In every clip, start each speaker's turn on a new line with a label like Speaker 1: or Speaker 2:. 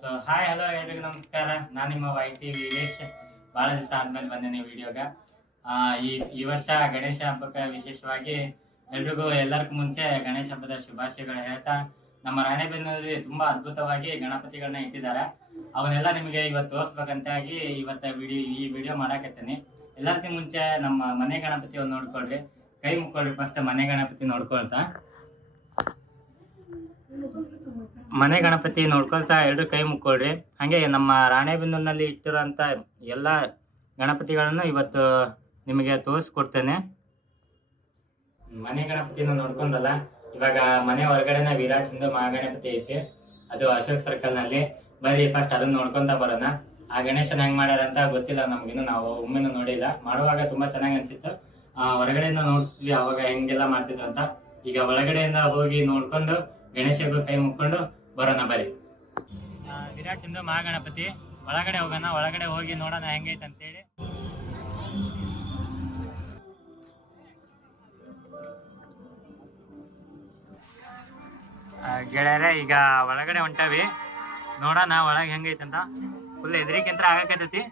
Speaker 1: So hi hello ಎಲ್ರಿಗೂ ನಮಸ್ಕಾರ. ನಾನು ನಿಮ್ಮ ವೈ ಟಿ ವೀರೇಶ್. ಭಾಳ ದಿವಸ ಆದ್ಮೇಲೆ ಬಂದೇನೆ ವಿಡಿಯೋಗ. ಈ ಈ ವರ್ಷ ಗಣೇಶ ಹಬ್ಬಕ್ಕೆ ವಿಶೇಷವಾಗಿ ಎಲ್ರಿಗೂ ಎಲ್ಲರಿಗೂ ಮುಂಚೆ ಗಣೇಶ ಹಬ್ಬದ ಶುಭಾಶಯಗಳು ಹೇಳ್ತಾ, ನಮ್ಮ ರಾಣೆಬೆನ್ನೂರಲ್ಲಿ ತುಂಬಾ ಅದ್ಭುತವಾಗಿ ಗಣಪತಿಗಳನ್ನ ಇಟ್ಟಿದ್ದಾರೆ. ಅವನ್ನೆಲ್ಲ ನಿಮಗೆ ಇವತ್ತು ತೋರಿಸ್ಬೇಕಂತಾಗಿ ಇವತ್ತ ವಿಡಿಯೋ ಈ ವಿಡಿಯೋ ಮಾಡಾಕತ್ತೀನಿ. ಎಲ್ಲರಿಗೂ ಮುಂಚೆ ನಮ್ಮ ಮನೆ ಗಣಪತಿ ನೋಡ್ಕೊಳ್ರಿ. ಕೈ ಮುಕ್ಕೊಳ್ರಿ ಫಸ್ಟ್ ಮನೆ ಗಣಪತಿ ನೋಡ್ಕೊಳ್ತಾ. ಮನೆ ಗಣಪತಿ ನೋಡ್ಕೊಳ್ತಾ ಎರಡು ಕೈ ಮುಕ್ಕೊಳ್ರಿ. ಹಾಗೆ ನಮ್ಮ ರಾಣೆಬೆನ್ನೂರಿನಲ್ಲಿ ಇಟ್ಟಿರೋಂಥ ಎಲ್ಲ ಗಣಪತಿಗಳನ್ನು ಇವತ್ತು ನಿಮಗೆ ತೋರಿಸ್ಕೊಡ್ತೇನೆ. ಮನೆ ಗಣಪತಿನ ನೋಡ್ಕೊಂಡಲ್ಲ ಇವಾಗ ಮನೆ ಹೊರಗಡೆನ ವಿರಾಟ್ ಹಿಂದೂ ಮಹಾಗಣಪತಿ ಐತಿ. ಅದು ಅಶೋಕ್ ಸರ್ಕಲ್ನಲ್ಲಿ ಬರೀ ಫಸ್ಟ್ ಅದನ್ನ ನೋಡ್ಕೊಂತ ಬರೋಣ. ಆ ಗಣೇಶನ ಹೆಂಗ್ ಮಾಡ್ಯಾರ ಅಂತ ಗೊತ್ತಿಲ್ಲ ನಮ್ಗಿನ್ನು ನಾವು ಒಮ್ಮೆನೂ ನೋಡಿಲ್ಲ. ಮಾಡುವಾಗ ತುಂಬಾ ಚೆನ್ನಾಗಿ ಅನ್ಸಿತ್ತು. ಆ ಹೊರಗಡೆಯಿಂದ ನೋಡ್ತಿದ್ವಿ, ಅವಾಗ ಹೆಂಗೆಲ್ಲ ಮಾಡ್ತಿದ್ರು ಅಂತ. ಈಗ ಒಳಗಡೆಯಿಂದ ಹೋಗಿ ನೋಡ್ಕೊಂಡು ಗಣೇಶಗೂ ಕೈ ಮುಕ್ಕೊಂಡು ಬರೋಣ ಬರಿ ವಿರಾಟ್ ಹಿಂದೂ ಮಹಾಗಣಪತಿ. ಒಳಗಡೆ ಹೋಗೋಣ, ಒಳಗಡೆ ಹೋಗಿ ನೋಡೋಣ ಹೆಂಗೈತೆ ಅಂತೇಳಿ. ಗೆಳೆಯರೇ, ಈಗ ಒಳಗಡೆ ಹೊಂಟವಿ. ನೋಡೋಣ, ಒಳಗೆ ಹೆಂಗೈತೆ ಅಂತ. ಫುಲ್ ಎದ್ರಿಕೆಂತ್ರ ಆಗಕತ್ತೈತಿ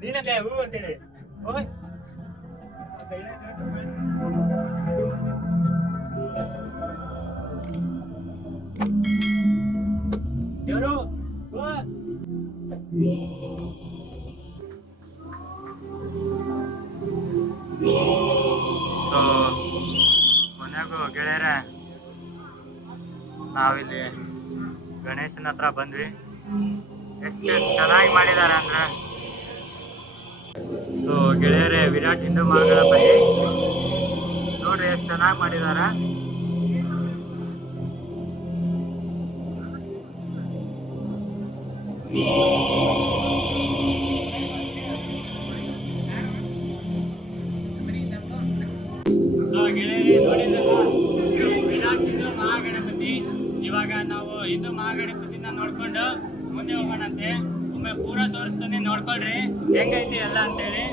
Speaker 1: ನೀನಲ್ಲೇ ಹೂ ಅಂತೇಳಿ ಓಯ್ ದೇವ್ರು ಹೂ. ಸೊ ಕೊನೆಗೂ ಗೆಳೆಯರ ನಾವಿಲ್ಲಿ ಗಣೇಶನ ಹತ್ರ ಬಂದ್ವಿ ಎಷ್ಟು ಚೆನ್ನಾಗಿ ಮಾಡಿದ್ದಾರೆ ಅಂದ್ರೆ ಸೊ ಗೆಳೆಯರೇ, ವಿರಾಟ್ ಹಿಂದೂ ಮಹಾಗಣಪತಿ ನೋಡ್ರಿ ಎಷ್ಟು ಚೆನ್ನಾಗಿ ಮಾಡಿದಾರ. ವಿರಾಟ್ ಹಿಂದೂ ಮಹಾಗಣಪತಿ ಇವಾಗ ನಾವು ಹಿಂದೂ ಮಹಾಗಣಪತಿನ ನೋಡ್ಕೊಂಡು ಮುಂದೆ ಹೋಗೋಣಂತೆ ಒಮ್ಮೆ ಪೂರ ತೋರಿಸ್ತೀನಿ ನೋಡ್ಕೊಳ್ರಿ. ಹೆಂಗೈತಿ ಎಲ್ಲ ಅಂತೇಳಿ.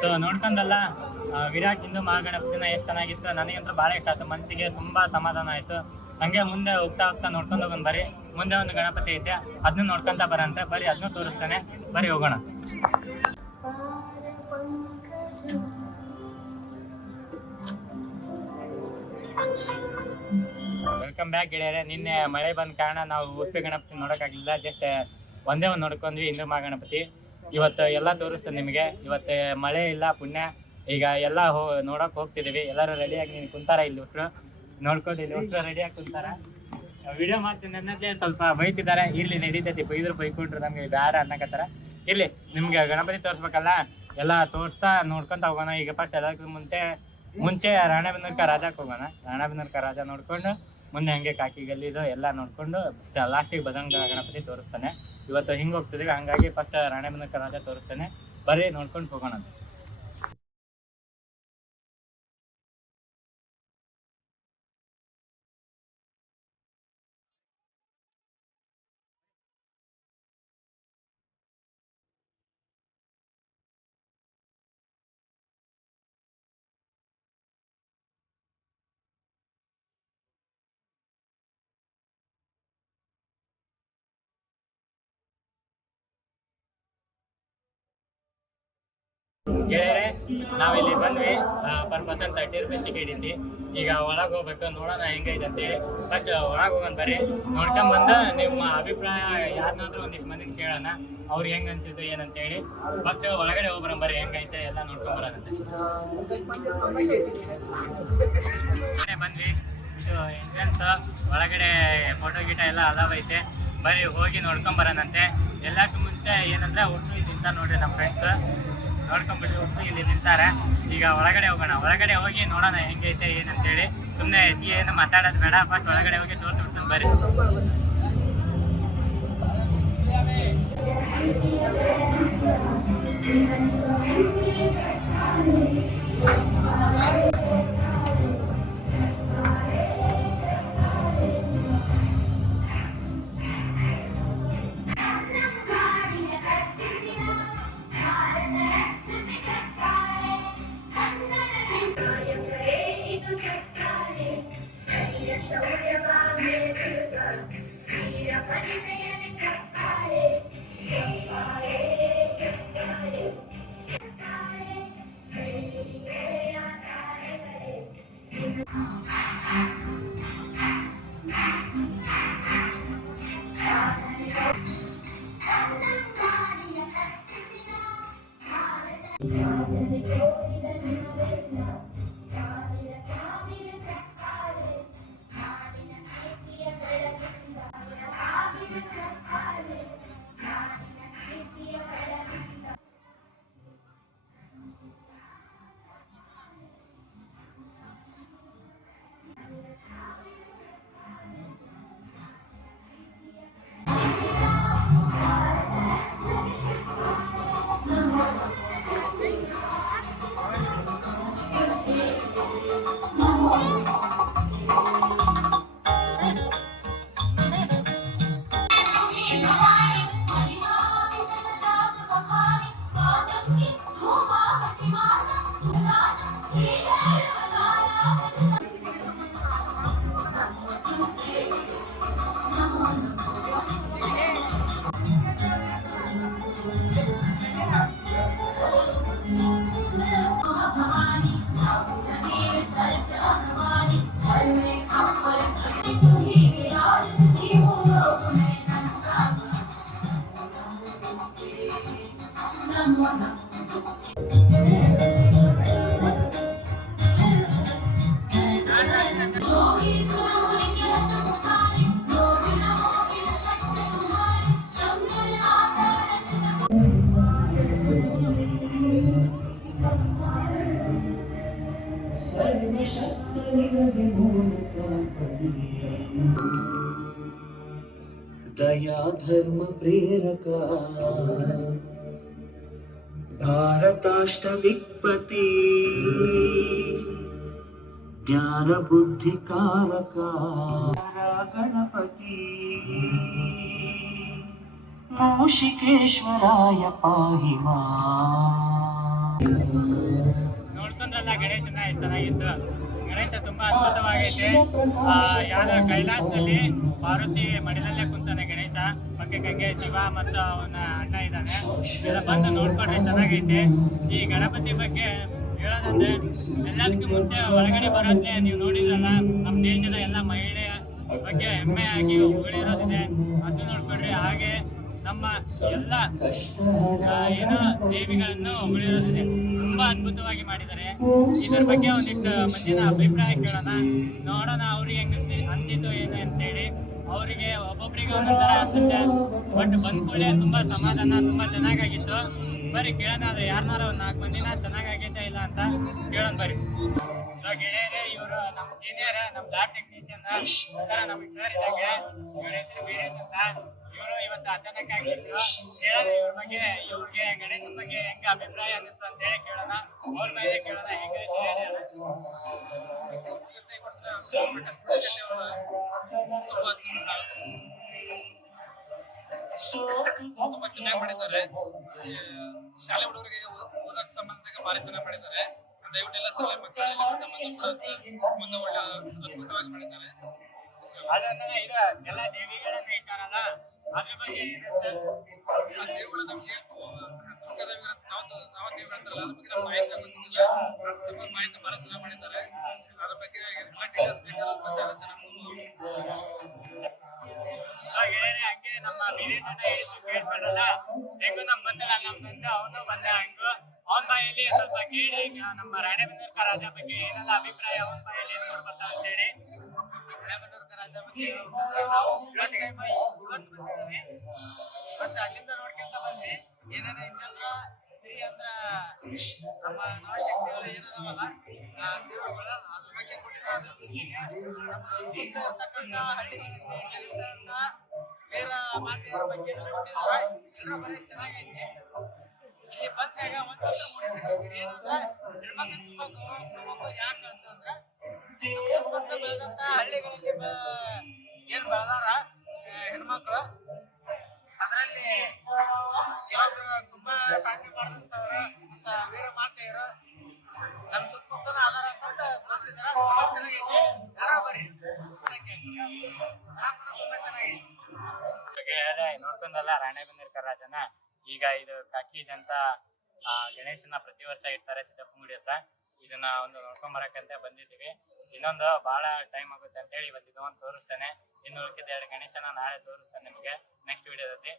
Speaker 1: ಸೊ ನೋಡ್ಕೊಂಡಲ್ಲ ವಿರಾಟ್ ಹಿಂದೂ ಮಹಾಗಣಪತಿನ ಎಷ್ಟು ಚೆನ್ನಾಗಿತ್ತು. ನನಗಂತೂ ಭಾಳ ಇಷ್ಟ ಆಯ್ತು. ಮನಸ್ಸಿಗೆ ತುಂಬಾ ಸಮಾಧಾನ ಆಯ್ತು. ಹಂಗೆ ಮುಂದೆ ಹೋಗ್ತಾ ಹೋಗ್ತಾ ನೋಡ್ಕೊಂಡು ಹೋಗೋಣ ಬರ್ರಿ. ಮುಂದೆ ಒಂದು ಗಣಪತಿ ಐತೆ. ಅದನ್ನ ನೋಡ್ಕೊಂತ ಬರಂತೆ. ಬರ್ರಿ ಅದನ್ನು ತೋರಿಸ್ತಾನೆ. ಬರಿ ಹೋಗೋಣ. ವೆಲ್ಕಮ್ ಬ್ಯಾಕ್ ಗೆಳೆಯರೆ. ನಿನ್ನೆ ಮಳೆ ಬಂದ ಕಾರಣ ನಾವು ಉಡುಪಿ ಗಣಪತಿ ನೋಡೋಕ್ಕಾಗಲಿಲ್ಲ ಜಸ್ಟ್ ಒಂದೇ ಒಂದು ನೋಡ್ಕೊಂಡ್ವಿ ಹಿಂದೂ ಮಹಾಗಣಪತಿ. ಇವತ್ತು ಎಲ್ಲ ತೋರಿಸ್ತೇನೆ ನಿಮಗೆ. ಇವತ್ತು ಮಳೆ ಇಲ್ಲ, ಪುಣ್ಯ. ಈಗ ಎಲ್ಲ ಹೋ, ನೋಡಕ್ ಹೋಗ್ತಿದೀವಿ. ಎಲ್ಲರೂ ರೆಡಿಯಾಗಿ ನೀನು ಕುಂತಾರ ಇಲ್ಲಿ ಒಟ್ರು. ನೋಡ್ಕೊಂಡು, ಇಲ್ಲಿ ಒಟ್ರು ರೆಡಿಯಾಗಿ ಕುಂತಾರ. ವಿಡಿಯೋ ಮಾಡ್ತೀನಿ ಅನ್ನೋದೇ ಸ್ವಲ್ಪ ಬೈತಿದ್ದಾರೆ. ಇರ್ಲಿ, ನಡೀತೈತಿ. ಬೈದ್ರು ಬೈಕೊಂಡ್ರು ನಮಗೆ ಬೇರೆ ಅನ್ನಕತ್ತಾರ. ಇರ್ಲಿ, ನಿಮ್ಗೆ ಗಣಪತಿ ತೋರಿಸ್ಬೇಕಲ್ಲ? ಎಲ್ಲ ತೋರಿಸ್ತಾ ನೋಡ್ಕೊಂತ ಹೋಗೋಣ. ಈಗ ಫಸ್ಟ್ ಎಲ್ಲದಕ್ಕೂ ಮುಂಚೆ ಮುಂಚೆ ರಾಣೆಬೆನ್ನೂರ್ಕ ರಾಜಕ್ಕೆ ಹೋಗೋಣ. ರಾಣೆಬೆನ್ನೂರ್ಕ ರಾಜ ನೋಡ್ಕೊಂಡು ಮುಂದೆ ಹಂಗೆ ಕಾಕಿ ಗಲ್ಲಿದು ಎಲ್ಲ ನೋಡ್ಕೊಂಡು ಲಾಸ್ಟಿಗೆ ಬದಂಗ ಗಣಪತಿ ತೋರಿಸ್ತಾನೆ. ಇವತ್ತು ಹಿಂಗೆ ಹೋಗ್ತಿದೀವಿ, ಹಂಗಾಗಿ ಫಸ್ಟ್ ರಾಣೆಬೆನ್ನೂರ್ಕ ಕರ್ನಾಟಕ ತೋರಿಸ್ತಾನೆ. ಬರೀ ನೋಡ್ಕೊಂಡು ಹೋಗೋಣ ನಾವಿಲ್ಲಿ ಬಂದ್ವಿ. Per person thirty rupees ticket ಐತಿ ಈಗ ಒಳಗೆ ಹೋಗ್ಬೇಕು, ನೋಡೋಣ ಹೆಂಗೈತೆ ಅಂತೇಳಿ ಫಸ್ಟ್ ಒಳಗೆ ಹೋಗೋಣ ಬರ್ರಿ. ನೋಡ್ಕೊಂಡ್ ಬಂದು ನಿಮ್ಮ ಅಭಿಪ್ರಾಯ ಯಾರನ್ನಾದ್ರೂ ಒಂದಿಷ್ಟು ಮಂದಿನ ಕೇಳೋಣ. ಅವ್ರಿಗೆ ಹೆಂಗೆ ಅನ್ಸಿದ್ದು ಏನಂತೇಳಿ. ಫಸ್ಟ್ ಒಳಗಡೆ ಹೋಗ್ಬರ ಬರ್ರಿ, ಹೆಂಗೈತೆ ಎಲ್ಲ ಒಳಗಡೆ ಬಂದ್ವಿ. ಇದು ಎಂಟ್ರೆನ್ಸ್ ಒಳಗಡೆ ಫೋಟೋ ಗೀಟ ಎಲ್ಲ ಅಲಾವ್ ಐತೆ ಬರೀ ಹೋಗಿ ನೋಡ್ಕೊಂಡ್ ಬರೋಣಂತೆ. ಎಲ್ಲಕ್ಕೂ ಮುಂಚೆ ಏನಂದ್ರೆ ಒಟ್ಟು ಇದ್ದಿಂತ ನೋಡ್ರಿ ನಮ್ಮ ಫ್ರೆಂಡ್ಸ್ ನೋಡ್ಕೊಂಡ್ಬಿಟ್ಟು ಒಟ್ಟು ಇಲ್ಲಿ ನಿಂತಾರೆ. ಈಗ ಒಳಗಡೆ ಹೋಗೋಣ. ಒಳಗಡೆ ಹೋಗಿ ನೋಡೋಣ ಹೆಂಗೈತೆ, ಏನಂತೇಳಿ. ಸುಮ್ಮನೆ ಹೆಚ್ಚಿಗೆ ಏನು ಮಾತಾಡೋದು ಬೇಡ. ಫಸ್ಟ್ ಒಳಗಡೆ ಹೋಗಿ ತೋರಿಸ್ಬಿಡ್ತೀನಿ ಬರ್ರಿ.
Speaker 2: pretty band. 아. धर्म प्रेरक भारताष्टदिक्पति ज्ञान बुद्धि कारक गणपति मूषिकेश्वराय पाहि मा
Speaker 1: ನೋಡ್ಕೊಂಡ್ರಲ್ಲ ಗಣೇಶನ ಎಷ್ಟು ಚೆನ್ನಾಗಿತ್ತು ಗಣೇಶ ತುಂಬಾ ಅದ್ಭುತವಾಗೈತೆ ಆ, ಯಾವ್ದೋ ಕೈಲಾಸದಲ್ಲಿ ಪಾರ್ವತಿ ಮಡಿಲಲ್ಲೇ ಕುಂತಾನೆ ಗಣೇಶ ಪಕ್ಕಕ್ಕೆ ಶಿವ ಮತ್ತು ಅವನ ಅಣ್ಣ ಇದ್ದಾನೆ. ಎಲ್ಲ ಬಂದು ನೋಡ್ಕೊಂಡ್ರೆ ಚೆನ್ನಾಗೈತೆ. ಈ ಗಣಪತಿ ಬಗ್ಗೆ ಹೇಳೋದಂದ್ರೆ ಎಲ್ಲದಕ್ಕೂ ಮುಂಚೆ ಒಳಗಡೆ ಬರೋದ್ಲೆ ನೀವು ನೋಡಿದ್ರಲ್ಲ, ನಮ್ಮ ದೇಶದ ಎಲ್ಲ ಮಹಿಳೆಯ ಬಗ್ಗೆ ಹೆಮ್ಮೆ ಆಗಿ ಹೊಗಳಿರೋದಿದೆ ಅದು ನೋಡ್ಕೊಂಡ್ರೆ ಹಾಗೆ ನಮ್ಮ ಎಲ್ಲ ಏನು ದೇವಿಗಳನ್ನು ಹೊಗಳಿರೋದಿದೆ ತುಂಬಾ ಅದ್ಭುತವಾಗಿ ಮಾಡಿದ್ದಾರೆ. ಇದ್ರ ಬಗ್ಗೆ ಒಂದಿಷ್ಟು ಮಂದಿನ ಅಭಿಪ್ರಾಯ ಕೇಳೋಣ. ನೋಡೋಣ ಅವ್ರಿಗೆ ಹೆಂಗ ಅಂದಿದ್ದು ಏನು ಅಂತೇಳಿ. ಅವರಿಗೆ ಒಬ್ಬೊಬ್ರಿಗೆ ತರ ಅನ್ಸುತ್ತೆ. ಬಟ್ ಬಂದ್ ಕೂಡಲೇ ತುಂಬಾ ಸಮಾಧಾನ, ತುಂಬಾ ಚೆನ್ನಾಗಾಗಿತ್ತು. ಬರೀ ಕೇಳೋಣ ಆದ್ರೆ ಯಾರನ್ನಾರ ಒಂದ್ ನಾಲ್ಕು ಮಂದಿನ ಚೆನ್ನಾಗಾಗೈತಾ ಇಲ್ಲ ಅಂತ ಕೇಳೋಣ ಬರ್ರಿ. ಸೊ ಗೆಳೆಯರೇ ಇವರು ನಮ್ಮ ಸೀನಿಯರ್ ನಮ್ಮ ಲ್ಯಾಬ್ ಟೆಕ್ನಿಷಿಯನ್ ನಮಗೆ ಸರ್ ಇದ್ದಂಗೆ ಇವ್ರ ಹೆಸರು ವೀರೇಶ್ ಅಂತ. ಇವರು ಇವತ್ತು ಅಚಾನಕ್ ಆಗಿದ್ರು. ಕೇಳೋಣ ಇವ್ರ ಬಗ್ಗೆ, ಇವ್ರಿಗೆ ಗಣೇಶನ ಬಗ್ಗೆ ಹೆಂಗ ಅಭಿಪ್ರಾಯ ಅನ್ನಿಸ್ತು ಅಂತ ಹೇಳಿ ಕೇಳೋಣ. ಅವ್ರ ಮೇಲೆ ಕೇಳೋಣ, ಹೆಂಗೆ
Speaker 3: ತುಂಬಾ ಚೆನ್ನಾಗಿ ಮಾಡಿದ್ದಾರೆ. ಶಾಲೆ ಹುಡುಗರಿಗೆ ಓದಕ್ ಸಂಬಂಧ ಭಾರಿ ಚೆನ್ನಾಗಿ ಮಾಡಿದ್ದಾರೆ. ದಯವಿಟ್ಟು ಎಲ್ಲ ಶಾಲೆ ಮಕ್ಕಳೆಲ್ಲ ಮುಂದೆ ಒಳ್ಳೆ ಅದ್ಭುತವಾಗಿ ಮಾಡಿದ್ದಾರೆ.
Speaker 1: ಅದಂದ್ರೆ ಇದು ಎಲ್ಲ ದೇವಿಗಳನ್ನ ಇಟ್ಟಾರಲ್ಲ ಅದ್ರ ಬಗ್ಗೆ
Speaker 3: ಆ ನಮ್ಗೆ ನಾವು ನಾವು ದೇವಿ ಅದ್ರ ಬಗ್ಗೆ ನಮ್ಮ ಮಾಹಿತಿ ಗೊತ್ತಿಲ್ಲ. ಮಾಹಿತಿ ಬಹಳ ಚೆನ್ನಾಗಿ ಮಾಡಿದ್ದಾರೆ.
Speaker 1: ನಮ್ಮ ವಿದೇಶನ ಹೇಳಿದ್ದು ಕೇಳ್ಕೊಂಡಲ್ಲ ಹೆಂಗು ನಮ್ಮ ಬಂದಲ್ಲ ನಮ್ ತಂದೆ ಅವನು ಬಂದ ಹಂಗು ಅವನ ಬಾಯಲ್ಲಿ ಸ್ವಲ್ಪ ಕೇಳಿ ನಮ್ಮ ರಾಣೆಬೆನ್ನೂರು ರಾಜ ಬಗ್ಗೆ ಏನೆಲ್ಲ ಅಭಿಪ್ರಾಯ ಅವನ ಬಾಯಲ್ಲಿ ಏನ್ ಹೇಳಿ ಅಂತೇಳಿ ರಾಣೆಬೆನ್ನೂರು ರಾಜ ಬಗ್ಗೆ ನಾವು ಫಸ್ಟ್ ಟೈಮ್ ಇವತ್ತು ಬಂದಿದ್ದೀವಿ ಫಸ್ಟ್ ಅಲ್ಲಿಂದ ನೋಡ್ಕೊಂತ ಬಂದ್ವಿ ಏನಾರ ಇತ್ತಂದ್ರ ಸ್ತ್ರೀ ಅಂದ್ರ ನಮ್ಮ ನವಶಕ್ತಿಗಳು ಏನದಾವಲ್ಲ ದೇವರುಗಳು ಅದ್ರ ಬಗ್ಗೆ ಕೊಟ್ಟಿದ್ದಾರೆ ಅದ್ರ ಜೊತೆಗೆ ನಮ್ಮ ಸುತ್ತಮುತ್ತ ಇರ್ತಕ್ಕಂಥ ಹಳ್ಳಿಗಳಲ್ಲಿ ಜನಿಸ್ತಕ್ಕಂಥ ವೀರ ಮಾತಿನ ಬಗ್ಗೆ ಕೊಟ್ಟಿದ್ದಾರೆ ಬರೀ ಚೆನ್ನಾಗೈತಿ. ಇಲ್ಲಿ ಬಂದಾಗ ಒಂದಂತ ಮುಗಿಸಿದ್ರೆ ಏನಂದ್ರೆ ಹೆಣ್ಮಕ್ಳು ತುಂಬಾ ಗೌರವ ಕೊಡ್ಬೇಕು ಯಾಕಂತಂದ್ರೆ ಸುತ್ತಮುತ್ತ ಬೆಳೆದಂತ ಹಳ್ಳಿಗಳಲ್ಲಿ ಏನ್ ಬೆಳೆದಾರ ಹೆಣ್ಮಕ್ಳು. ಅದರಲ್ಲಿ ಕೆಲವೊಬ್ರು ತುಂಬಾ ಸಾಧನೆ ಮಾಡಿದಂತವ್ರ ವೀರ ಮಾತೆಯರು ನಮ್ ಸುತ್ತಮುತ್ತಲೂ ಆಧಾರ ಅಂತ ತೋರಿಸಿದಾರ, ತುಂಬಾ ಚೆನ್ನಾಗೈತಿ. ನೋಡ್ಕೊಂಡಲ್ಲ ಬಂದಿರ್ತಾರೆ ರಾಜನ. ಈಗ ಇದು ಕಾಕೀಜ್ ಅಂತ ಗಣೇಶನ ಪ್ರತಿ ವರ್ಷ ಇಡ್ತಾರೆ ಸಿದ್ದಪ್ಪಂಗುಡಿ ಹತ್ರ. ಇದನ್ನ ಒಂದು ನೋಡ್ಕೊಂಡ್ ಬರಕಂತ ಬಂದಿದ್ದೀವಿ. ಇನ್ನೊಂದು ಬಹಳ ಟೈಮ್ ಆಗುತ್ತೆ ಅಂತ ಹೇಳಿ ಇವತ್ತು ಇದೊಂದು ತೋರಿಸ್ತೇನೆ. ಇನ್ನು ಉಳ್ಕಿದ ಎರಡು ಗಣೇಶನ ನಾಳೆ ತೋರಿಸ್ತೇನೆ ನಿಮಗೆ ನೆಕ್ಸ್ಟ್ ವಿಡಿಯೋದಲ್ಲಿ.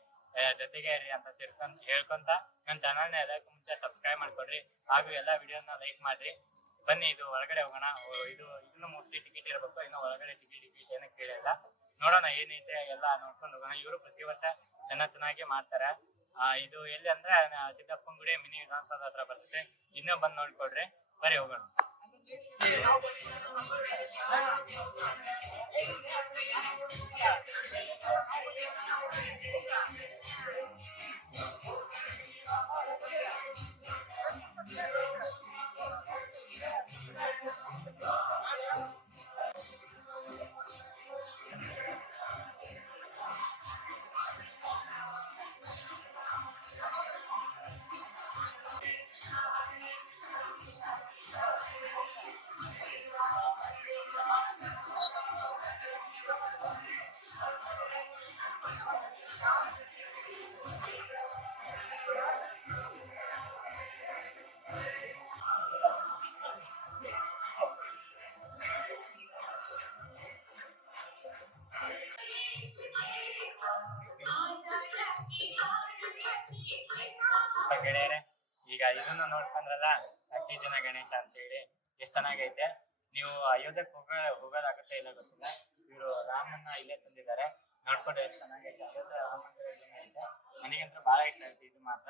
Speaker 1: ಜೊತೆಗೆ ಇರಿ ಅಂತ ಸೇರ್ಕೊಂಡ್ ಹೇಳ್ಕೊಂತ ನನ್ನ ಚಾನಲ್ನ ಎಲ್ಲಕ್ಕೂ ಮುಂಚೆ ಸಬ್ಸ್ಕ್ರೈಬ್ ಮಾಡ್ಕೊಡ್ರಿ. ಹಾಗೂ ಎಲ್ಲಾ ವಿಡಿಯೋನ ಲೈಕ್ ಮಾಡ್ರಿ. ಬನ್ನಿ, ಇದು ಒಳಗಡೆ ಹೋಗೋಣ. ಇದು ಇದನ್ನು ಮೂರ್ತಿ ಟಿಕೆಟ್ ಇರ್ಬೇಕು. ಇನ್ನು ಒಳಗಡೆ ಟಿಕೆಟ್ ಟಿಕೆಟ್ ಏನಕ್ಕೆ ಕೇಳಿಲ್ಲ ನೋಡೋಣ ಏನೈತೆ ಎಲ್ಲ ನೋಡ್ಕೊಂಡು ಹೋಗೋಣ. ಇವರು ಪ್ರತಿ ವರ್ಷ ಚೆನ್ನಾಗ್ ಚೆನ್ನಾಗಿ ಮಾಡ್ತಾರೆ. ಆ, ಇದು ಎಲ್ಲಿ ಅಂದ್ರೆ ಸಿದ್ದಪ್ಪನ್ ಸಿದ್ದಪ್ಪನ ಗುಡಿ ಮಿನಿ ವಿಧಾನಸೌಧ ಹತ್ರ ಬರ್ತದೆ. ಇನ್ನೂ ಬಂದ್ ನೋಡ್ಕೊಡ್ರಿ ಬರೀ ಹೋಗೋಣ. ಇದನ್ನ ನೋಡ್ಕೊಂಡ್ರಲ್ಲ ಅಕ್ಕಿ ಜನ ಗಣೇಶ ಅಂತ ಹೇಳಿ ಎಷ್ಟ್ ಚೆನ್ನಾಗೈತೆ. ನೀವು ಅಯೋಧ್ಯಕ್ಕೆ ಹೋಗ, ಹೋಗೋದಾಗತ್ತೆ ಇಲ್ಲ ಗೊತ್ತಿಲ್ಲ. ಇವರು ರಾಮನ್ನ ಇಲ್ಲೇ ತಂದಿದ್ದಾರೆ. ನೋಡ್ಕೊಂಡ್ರೆ ಎಷ್ಟ್ ಚೆನ್ನಾಗೈತೆ. ಅಯೋಧ್ಯ ರಾಮ ಮಂದಿರ ಐತೆ ಬಹಳ ಇಷ್ಟ ಆಯ್ತು ಇದು ಮಾತ್ರ.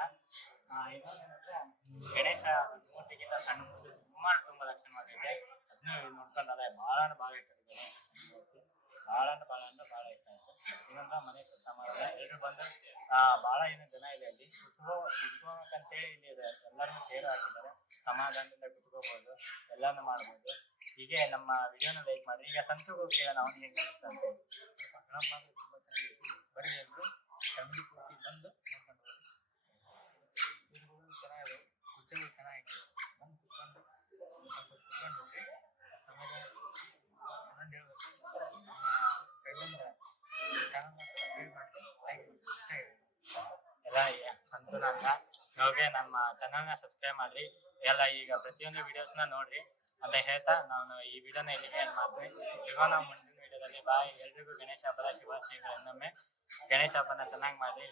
Speaker 1: ಇನ್ನೊಂದೇನಂದ್ರೆ ಗಣೇಶ ಮೂರ್ತಿಗಿಂತ ಸಣ್ಣ ಮೂರ್ತಿ ಸುಮಾರು ತುಂಬಾ ಲಕ್ಷಣವಾಗೈತೆ ಅದನ್ನು ನೋಡ್ಕೊಂಡಲ್ಲ ಬಹಳ ಬಹಳ ಇಷ್ಟ ಆಯ್ತು ಬಹಳ ಅಂದ್ರೆ ಭಾಳ ಅಂದ್ರೆ ಭಾಳ ಇಷ್ಟ ಆಯ್ತು. ಇನ್ನೊಂದ ಮನೆ ಸಮಾಧಾನ ಎಲ್ರು ಬಂದು, ಆ, ಬಾಳ ಏನು ಜನ ಇದೆ ಅಲ್ಲಿ ಕುತ್ಕೋ, ಕುತ್ಕೋಬೇಕಂತೇಳಿ ಇಲ್ಲಿ ಇದೆ. ಎಲ್ಲರೂ ಸೇರ್ ಹಾಕಿದ್ದಾರೆ. ಸಮಾಧಾನದಿಂದ ಕುತ್ಕೋಬಹುದು ಎಲ್ಲಾನು ಮಾಡ್ಬೋದು. ಹೀಗೆ ನಮ್ಮ ವಿಡಿಯೋನ ಲೈಕ್ ಮಾಡಿ. ಈಗ ಹೋಗಿ ಕೇಳೋಣ ಅವನಿಗೆ ಅಂತ ಬರೀ ಎಲ್ರು ಫ್ಯಾಮಿಲಿ ಪೂರ್ತಿ ಬಂದು ನೋಡ್ಕೊಂಡು ಹೋಗಿ ಸೀರೆಗಳು ಚೆನ್ನಾಗಿದೆ ಕುರ್ಚಿಗಳು ಚೆನ್ನಾಗಿದೆ ಬಂದು ಕುತ್ಕೊಂಡು ಸ್ವಲ್ಪ ಕುತ್ಕೊಂಡು ಹೋಗಿ ಆಮೇಲೆ ಇನ್ನೊಂದು ಹೇಳ್ಬೇಕು ನಮ್ಮ ಕೈಲಿಂದ ಚಾನಲ್ನ ಸಬ್ಸ್ಕ್ರೈಬ್ ಮಾಡಿ ಲೈಕ್ ಮಾಡಿ ಇಷ್ಟ ಇದೆ ಎಲ್ಲ ಸಂತೂರ್ ಅಂತ ಹೋಗಿ ನಮ್ಮ ಚಾನಲ್ನ ಸಬ್ಸ್ಕ್ರೈಬ್ ಮಾಡ್ರಿ. ಎಲ್ಲ ಈಗ ಪ್ರತಿಯೊಂದು ವಿಡಿಯೋಸ್ನ ನೋಡ್ರಿ. ಅಂತ ಹೇಳ್ತಾ ನಾನು ಈ ವಿಡಿಯೋನ ಇಲ್ಲಿಗೆ ಏನ್ ಮಾಡ್ತೀನಿ. ಸಿಗೋಣ ಮುಂದಿನ ವಿಡಿಯೋದಲ್ಲಿ ಬಾಯ್. ಎಲ್ರಿಗೂ ಗಣೇಶ ಹಬ್ಬದ ಶುಭಾಶಯಗಳನ್ನೊಮ್ಮೆ ಗಣೇಶ ಹಬ್ಬನ ಚೆನ್ನಾಗಿ ಮಾಡ್ರಿ.